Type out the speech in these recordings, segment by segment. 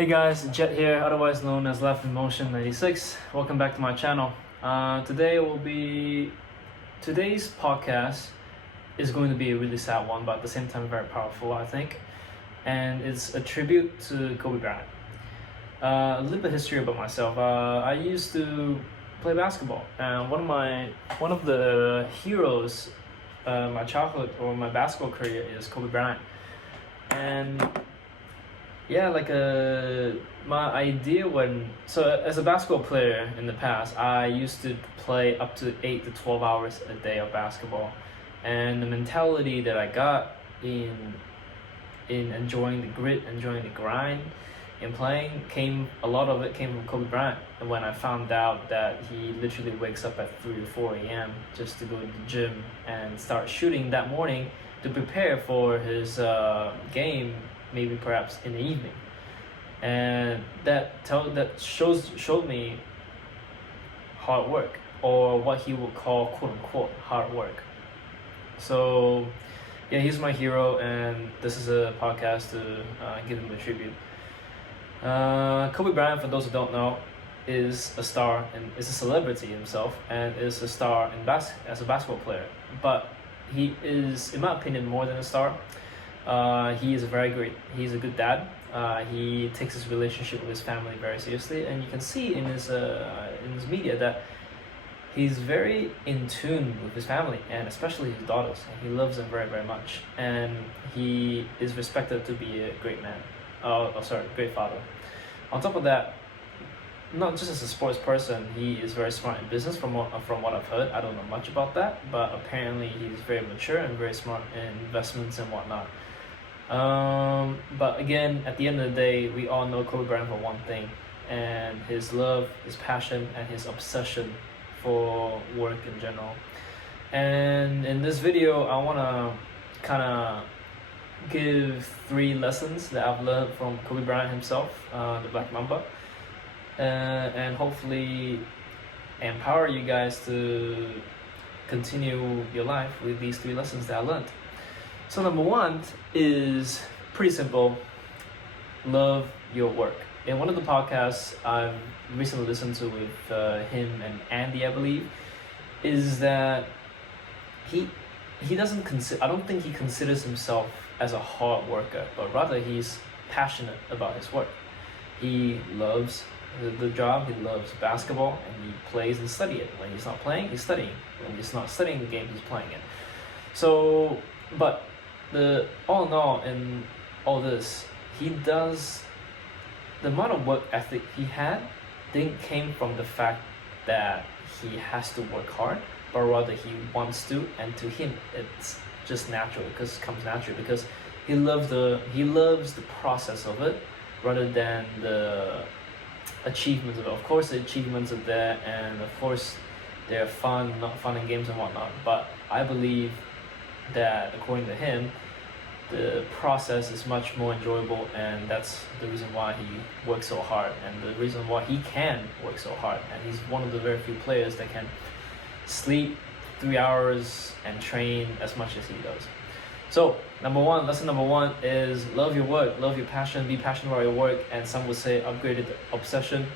Hey guys, Jet here, otherwise known as Left in Motion 96. Welcome back to my channel. Today's podcast is going to be a really sad one, but at the same time very powerful, I think. And it's a tribute to Kobe Bryant. A little bit of history about myself. I used to play basketball, and one of the heroes, my childhood or my basketball career is Kobe Bryant, and yeah, my idea as a basketball player in the past, I used to play up to 8 to 12 hours a day of basketball, and the mentality that I got in enjoying the grit, enjoying the grind, in playing a lot of it came from Kobe Bryant. And when I found out that he literally wakes up at 3 or 4 a.m. just to go to the gym and start shooting that morning to prepare for his game, maybe perhaps in the evening, and that showed me hard work, or what he would call quote unquote hard work. So yeah, he's my hero, and this is a podcast to give him a tribute. Kobe Bryant, for those who don't know, is a star and is a celebrity himself, and is a star as a basketball player. But he is, in my opinion, more than a star. He's a good dad. He takes his relationship with his family very seriously, and you can see in his media that he's very in tune with his family, and especially his daughters. And he loves them very, very much, and he is respected to be a great man. Great father. On top of that, not just as a sports person, he is very smart in business. From what I've heard, I don't know much about that, but apparently he's very mature and very smart in investments and whatnot. But again, at the end of the day, we all know Kobe Bryant for one thing, and his love, his passion, and his obsession for work in general. And in this video, I want to kind of give 3 lessons that I've learned from Kobe Bryant himself, the Black Mamba, and hopefully empower you guys to continue your life with these 3 lessons that I learned. So number 1 is pretty simple: love your work. In one of the podcasts I've recently listened to with him and Andy, I believe, is that he doesn't I don't think he considers himself as a hard worker, but rather he's passionate about his work. He loves the job, he loves basketball, and he plays and studies it. When he's not playing, he's studying. When he's not studying the game, he's playing it. So, but all in all, in all this, the amount of work ethic he had didn't came from the fact that he has to work hard, but rather he wants to, and to him it's just natural, because it comes naturally, because he loves the process of it rather than the achievements of it. Of course the achievements are there, and of course they're fun and games and whatnot, but I believe that according to him, the process is much more enjoyable, and that's the reason why he works so hard, and the reason why he can work so hard. And he's one of the very few players that can sleep 3 hours and train as much as he does. So lesson number one is love your work, love your passion, be passionate about your work, and some would say upgraded obsession.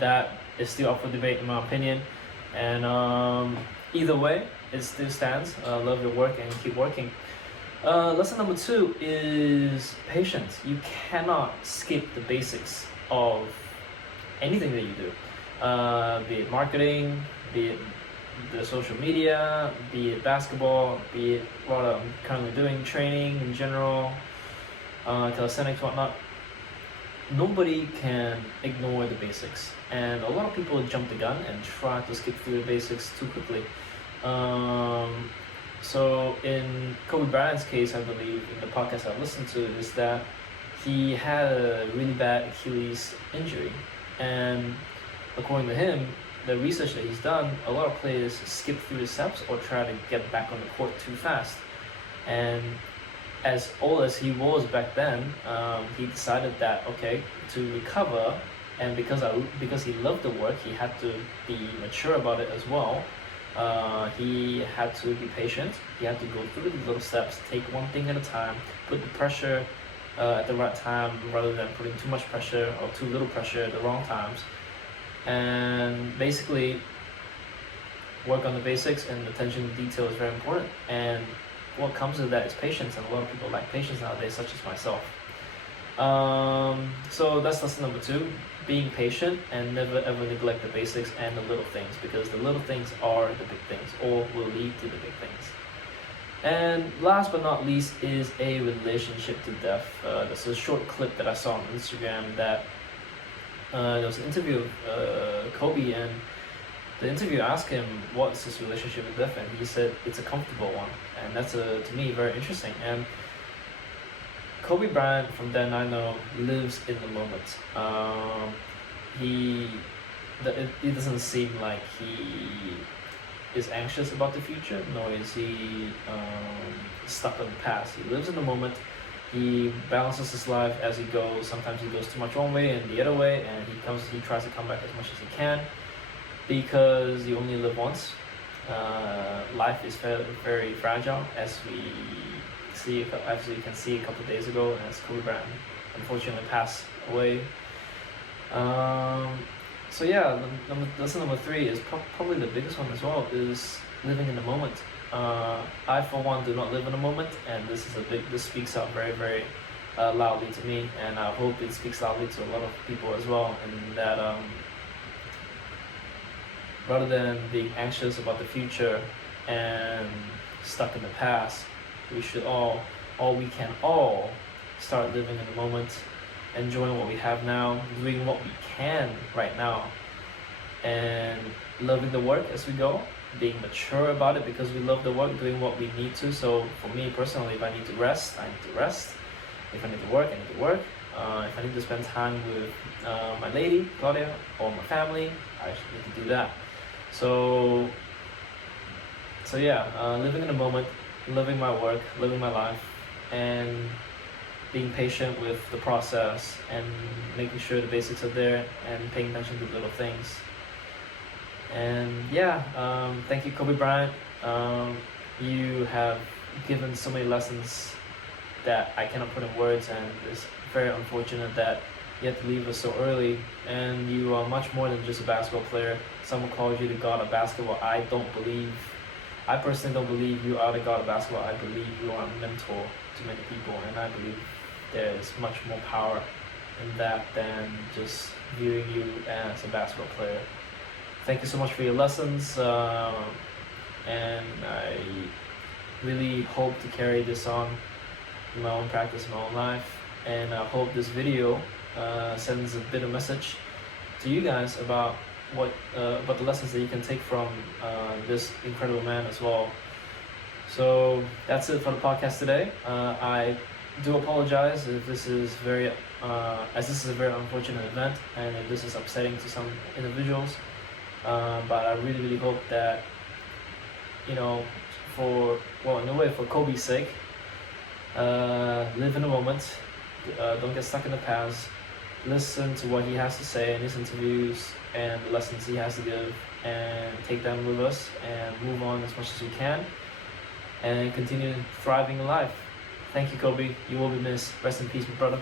That is still up for debate in my opinion, and either way it still stands. Love your work and keep working. Lesson number 2 is patience. You cannot skip the basics of anything that you do, be it marketing, be it the social media, be it basketball, be it what I'm currently doing, training in general, calisthenics, whatnot. Nobody can ignore the basics, and a lot of people jump the gun and try to skip through the basics too quickly. So in Kobe Bryant's case, I believe, in the podcast I've listened to, is that he had a really bad Achilles injury, and according to him, the research that he's done, a lot of players skip through the steps or try to get back on the court too fast. And as old as he was back then, he decided that, okay, to recover, and because he loved the work, he had to be mature about it as well. He had to be patient. He had to go through the little steps, take one thing at a time, put the pressure at the right time rather than putting too much pressure or too little pressure at the wrong times. And basically, work on the basics, and attention to detail is very important. And what comes with that is patience, and a lot of people lack patience nowadays, such as myself. So that's lesson number 2, being patient and never ever neglect the basics and the little things, because the little things are the big things, or will lead to the big things. And last but not least is a relationship to death. There's a short clip that I saw on Instagram that there was an interview of Kobe, and the interviewer asked him what's his relationship with death, and he said it's a comfortable one, and that's to me very interesting. And Kobe Bryant, from then I know, lives in the moment. It doesn't seem like he is anxious about the future, nor is he stuck in the past. He lives in the moment. He balances his life as he goes. Sometimes he goes too much one way and the other way, and he tries to come back as much as he can, because you only live once. Life is very, very fragile, as we can see a couple of days ago, as Kobe Bryant unfortunately passed away. So yeah, lesson number 3 is probably the biggest one as well, is living in the moment. I for one do not live in the moment, and this speaks out very, very loudly to me, and I hope it speaks loudly to a lot of people as well, and that rather than being anxious about the future and stuck in the past, we should all start living in the moment, enjoying what we have now, doing what we can right now, and loving the work as we go, being mature about it because we love the work, doing what we need to. So for me personally, if I need to rest, I need to rest. If I need to work, I need to work. If I need to spend time with my lady, Claudia, or my family, I need to do that. So yeah, living in the moment, living my work, living my life, and being patient with the process, and making sure the basics are there, and paying attention to the little things. And yeah, thank you, Kobe Bryant. You have given so many lessons that I cannot put in words, and it's very unfortunate that you had to leave us so early. And you are much more than just a basketball player. Someone called you the god of basketball. I personally don't believe you are the god of basketball. I believe you are a mentor to many people, and I believe there is much more power in that than just viewing you as a basketball player. Thank you so much for your lessons, and I really hope to carry this on in my own practice, in my own life, and I hope this video sends a bit of message to you guys about the lessons that you can take from this incredible man as well. So that's it for the podcast today. I do apologize if this is as this is a very unfortunate event, and if this is upsetting to some individuals. But I really, really hope that, in a way, for Kobe's sake, live in the moment, don't get stuck in the past, listen to what he has to say in his interviews and the lessons he has to give, and take them with us, and move on as much as we can, and continue thriving in life. Thank you, Kobe. You will be missed. Rest in peace, my brother.